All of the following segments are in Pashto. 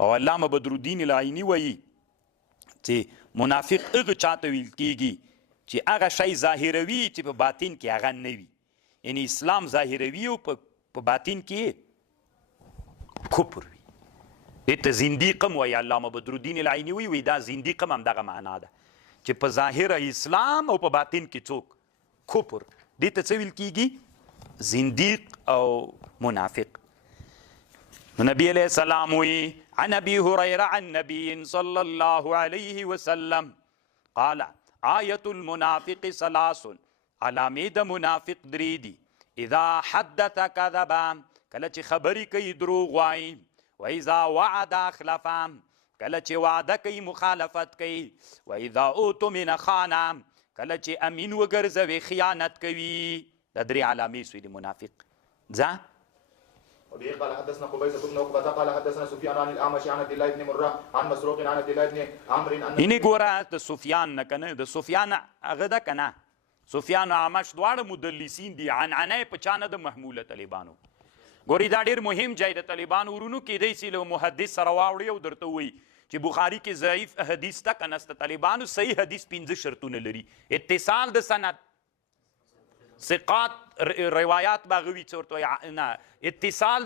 او علامه بدرالدین العیني وایي چې منافق هغه چاته ویل کیږي چې هغه شی ظاهروي چې په باطن کې هغه نه وي، یعنی اسلام ظاهروي او په باطن کې کفر وي. دې ته زندیق هم وایي. علامه بدرالدین العیني وایي دا زندیق هم همدغه معنا ده چې په ظاهره اسلام او په باطن کې څوک کفر، دې ته څه ویل کیږي؟ زندیق او منافق. نبی علیہ السلام وی عن ابی هریرہ عن نبی صلی اللہ علیہ وسلم قال آیت المنافق ثلاث، علامې د منافق درې دي. اذا حدث کذبا، کله چې خبرې کوي دروغ وایي، و اذا وعد اخلف، کله چې وعده کوي مخالفت کوي، و اذا اؤتمن خان، کله چې امین وګرځوي خیانت کوي. دا درې علامې سوې د منافق. ځه وبه قال حدثنا قبيصة بن عقبة قال حدثنا سفيان عن الأعمش عن عبد الله بن مرة عن مسروق عن عبد الله بن عمرو عن اینې ګوره د سفیان نه کنه، د سفیان هغه ده کنه، سفیان او اعمش دواړه مدلسین دي. عنعنه په چا نه د محموله طالبانو. ګورې دا ډېر مهم ځای د طالبانو ورونو کیدی سي له محدث سره واوړي او درته وایي چې بخاري کې ضعیف حدیث ته که نسته. طالبانو صحیح حدیث 5 شرطونه لري: اتصال د سند، ثقات روایات باغوي څورته نه، اتصال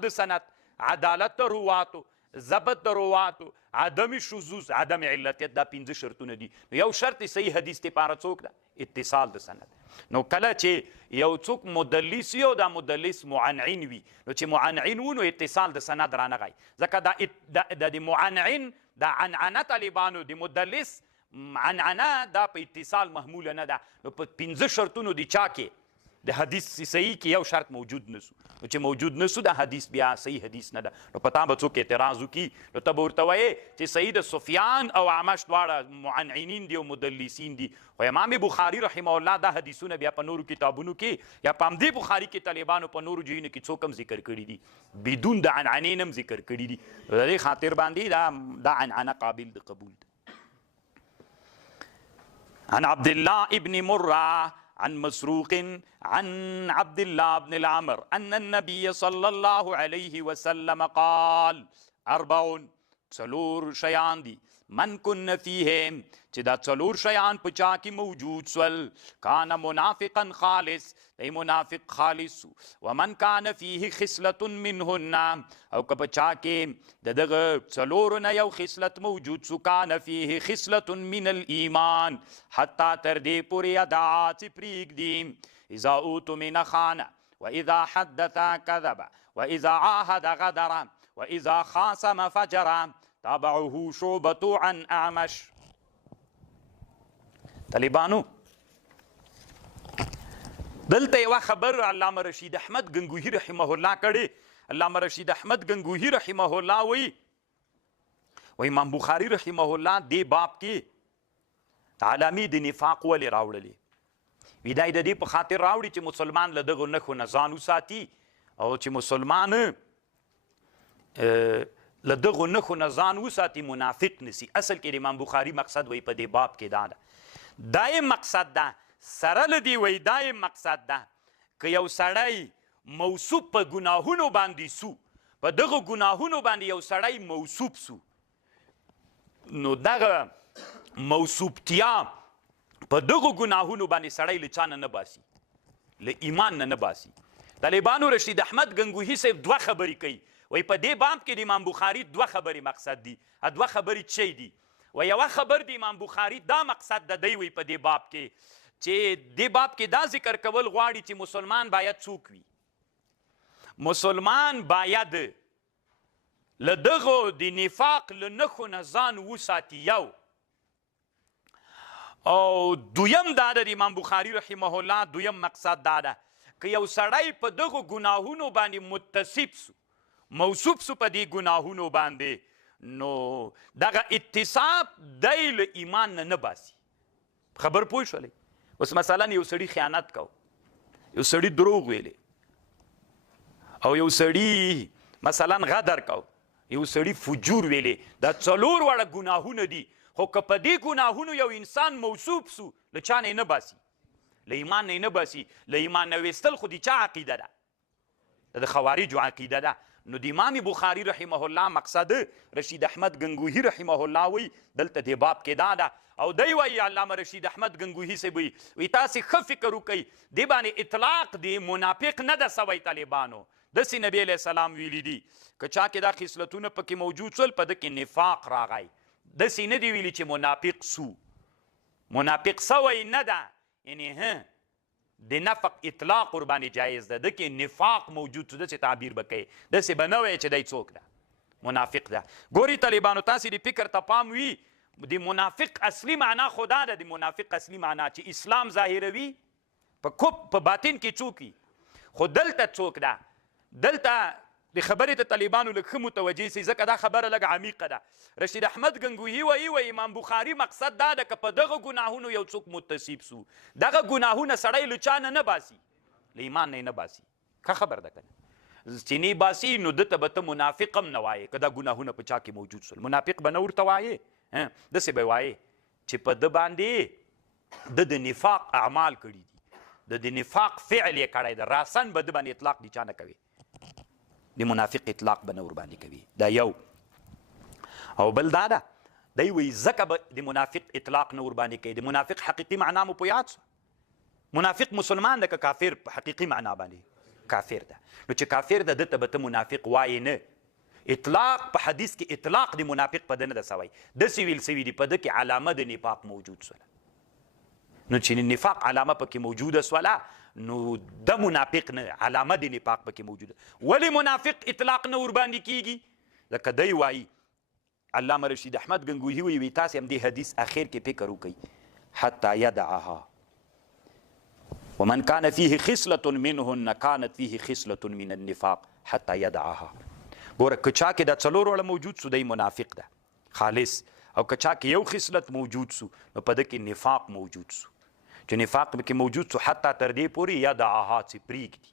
د سند، عدالت د رواتو، ضبط د رواتو، عدم شذوذ، عدم علتیت. دا 5 شرطونه دي. یو شرط صحیح حدیث لپاره څوک ده؟ اتصال د سند. نو کله چې یو څوک مدلس وي او دا مدلس معنعن وي، نو چې معنعن و نو اتصال د سند رانغی. ځکه د معنعن د عنعنه طالبانو د مدلس عنعنه دا په اتصال محموله نه ده. نو په 5 شرطونو د چا کې د حدیث صحیح کې یو شرط موجود نسو، نو چې موجود نسو د حدیث بیا صحیح حدیث نه ده. نو پتا به څوک اعتراض وکړي، نو ته به ورته وایې چې صحیح د سفیان او اعمش دواړه معنعنین دي او مدلسین دي. خو امام بخاري رحمه الله دا حدیثونه بیا په نورو کتابونو کې یا په همدې بخاري کې طالبانو په نورو ځایونو کې څوک هم ذکر کړي دي، بدون د عنعنې هم ذکر کړي دي. د دې خاطر باندې دا عنعنه قابل د قبول ده. عن عبد الله ابن مرة عن مسروق عن عبد الله بن العمر أن النبي صلى الله عليه وسلم قال 4 څلور شیان دي من کن فیهم چې دا څلور شیان په چا کې موجود سول کان منافقا خالص دی منافق خالص ومن کان فیه خصلة منهن او که په چا کې د دغه څلورو نه یو خصلت موجود سو کان فیه خصلة من الایمان حتی تر دې پورې ادعا چې پرېږدي اذا اؤتمن خان واذا حدث کذب واذا عاهد غدر واذا خاصم فجر تابعه شعبة عن اعمش. طالبانو دلته یو خبر علامه رشید احمد گنگوهی رحمه الله کړي. علامه رشید احمد گنگوهی رحمه الله وی امام بخاری رحمه الله دې باب کې علامې د نفاق ولې راوړلې؟ وی دا د دې په خاطر راوړي چې مسلمان له دغو نښو نه ځان وساتي او چې مسلمان له دغو نښو نه ځان وساتي منافق نسی. اصل کې د امام بخاري مقصد وی په دې باب کې دا ده، دا یې مقصد ده سره له دې وی دا یې مقصد ده که یو سړی موصوب په ګناهونو باندې سو، په دغو ګناهونو باندې یو سړی موصوب سو، نو دغه موصوبتیا په دغو ګناهونو باندې سړی له چا نه باسي، له ایمان نه باسي. طالبانو رشید احمد گنگوهی صاحب 2 خبرې کوي. وی په دې باب کې د امام بخاري 2 خبرې مقصد دي. 2 خبرې چی دي؟ و یوه خبر د امام بخاري دا مقصد ده دی وی په دې باب کې چې دې باب کې دا ذکر کول غواړي چې مسلمان باید څوک وي. مسلمان باید له دغو د نفاق له نښو نه ځان وساتي یو، او دویم دا ده د امام بخاري رحمه الله دویم مقصد دا ده که یو سړی په دغو ګناهونو باندې متصف سو، موصوب سو په دې ګناهونو باندې، نو دغه اتصاب دی له ایمان نه باسي. خبر پوه شولې؟ اوس مثلا یو سړي خیانت کو، یو سړي دروغ ویلې، او یو سړي مثلا غدر کو، یو سړي فجور ویلې، دا 4 وړه ګناهونه دي. خو که په دې ګناهونو یو انسان موصوب سو له چا نه باسي، له ایمان نه باسي. له ایمان نه ویستل خو د چا عقیده ده؟ د خوارجو عقیده ده. نو د امام بخاري رحمه الله مقصد رشید احمد گنگوهی رحمه الله وی دلته د باب کې دا ده او دی وایي علامه رشید احمد گنگوهی سے وی تاسې ښه فکر وکئ دې باندې اطلاق دی منافق نه ده سوی طالبانو داسې نبی علیه السلام ویلي دي که چا کې دا خصلتونه پکې موجود سول په ده کې نفاق راغی داسې نه دی ویلي چې منافق سو منافق سوی نه ده یعنی د نفق اطلاق قربانی جایز ده د کې نفاق موجود څه داسې تعبیر به کوي داسې به نه وایي چې دی څوک ده منافق ده ګوري طالبانو تاسې د فکر ته پام وي د منافق اصلي معنا خدا ده د منافق اصلي معنا چې اسلام ظاهروي په باطن کې څوک وي خو دلته څوک ده دلته د خبرې ته طالبانو لږ ښه متوجه سي ځکه دا خبره لږ عمیقه ده رشید احمد گنگوهی وایي امام بخاري مقصد دا ده که په دغه ګناهونو یو څوک متصیب سو دغه ګناهونه سړی له چا نه باسي له ایمان نه باسي ښه خبر ده که نه چې نه باسي نو دته به ته منافق هم نه وایې که دا ګناهونه په چا کې موجود سول منافق به نه ورته وایې داسې به وایې چې په ده باندې د نفاق اعمال کړي دي د نفاق فعل یې کړی ده راسن به ده باندې اطلاق د چا نه کوي د منافق اطلاق به نه ورباندې کوي دا یو او بل دا ده دی وایي ځکه به د منافق اطلاق نه ورباندې کوي د منافق حقیقي معنا مو په یاد سو منافق مسلمان ده که کافر په حقیقي معنا باندې کافر ده نو چې کافر ده دته به ته منافق وایې نه اطلاق په حدیث کې اطلاق د منافق په ده نه ده سوی داسې ویل سوي دي په ده کې علامه د نفاق موجود سوله نو چې نفاق علامه پکې موجوده سوله نو د منافق نه علامه د نفاق پکې موجوده ولی منافق اطلاق نه ورباندې کیږي ځکه دی وایي علامه رشید احمد گنگوهی وایي تاسې هم دې حدیث اخر کې فکر وکئ حتی یدعها ومن كان فيه خصلة منهن كانت فيه خصلة من النفاق حتى يدعها ګوره که چا کې دا څلور وړه موجود سو دی منافق ده خالص او که چا کې یو خصلت موجود سو نو په ده کې نفاق موجود سو چې نفاق کې موجود سو حتی تر دې پورې یدعها چې پرېږدي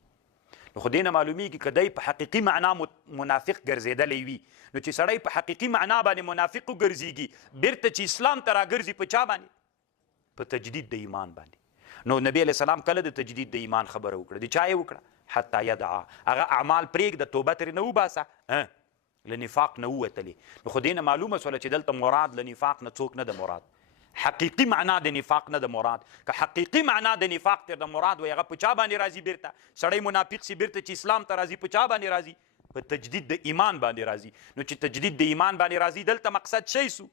نو خو دې نه معلومیږي که دی په حقیقي معنا منافق ګرځېدلی وي نو چې سړی په حقیقي معنا باندې منافق وګرځېږي بیرته چې اسلام ته راګرځي په چا باندې په تجدید د ایمان باندې نو نبی علیه السلام کله د تجدید د ایمان خبره وکړه د چا یې وکړه حتی یدعا هغه اعمال پرېږده توبه ترې نه وباسه له نفاق نه ووتلې نو خو دې نه معلومه شوله چې دلته مراد له نفاق نه څوک نه ده مراد حقیقي معنا د نفاق نه د مراد که حقیقي معنا د نفاق تر د مراد وي هغه په چا باندې راځي بیرته سړی منافق سي بیرته چې اسلام ته راځي په چا باندې راځي په تجدید د ایمان باندې راځي نو چې تجدید د ایمان باندې راځي دلته مقصد شی سو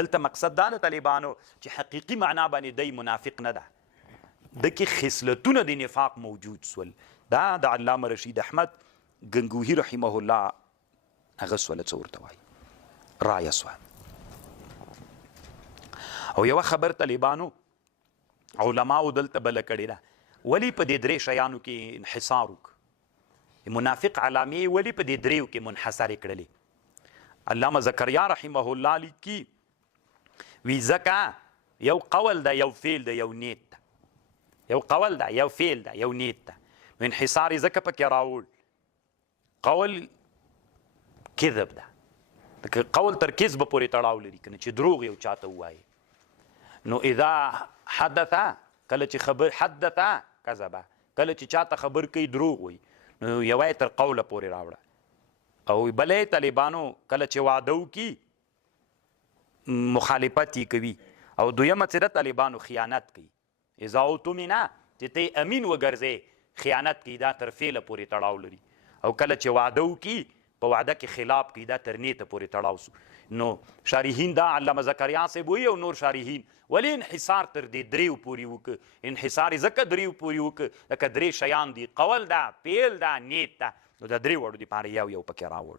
دلته مقصد دا د طالبانو چې حقیقي معنا باندې دی منافق نه ده د کې خصلتونه د نفاق موجود سول دا د علامه رشید احمد گنگوهی رحمه الله هغه سوله څه ورته وایي رایه سوه او یو خبر طالبانو علماو دلته بله کړې ده ولی په دې درې شیانو کې انحصار وکړو منافق علامې ولی په دې دریو کې منحصرې کړلې علامه زکریا رحمه الله لیکي وی ځکه یو قول ده یو فعل ده یو نیت ده یو قول ده یو فعل ده یو نیت ده نو انحصار یې ځکه پکې راوړ قول کذب ده قول تر کذب پورې تړاو لري کنه چې دروغ یو چاته ووایي نو اذا حدث کله چې خبر حدث کذبه کله چې چاته خبر کوي دروغ وي نو یوای تر قوله پورې راوړه او بلې طالبانو کله چې وعده وکړي مخالفت یې کوي او دویمه څه د طالبانو خیانت کوي اذا اؤتمنا چې ته امین وګرځې خیانت کوي دا تر فعله پورې تړاو لري او کله چې وعده وکړي په وعده کې خلاف کوي دا تر نیته پورې تړاو سو نو شارحین دا علامه زکریا صاحب وایي او نور شارحین ولې انحصار تر دې دریو پورې وکړه انحصار یې ځکه دریو پورې وکړه لکه درې شیان دي قول ده فعل ده نیت ده نو د درې وړو دپاره یو یو پکې راوړ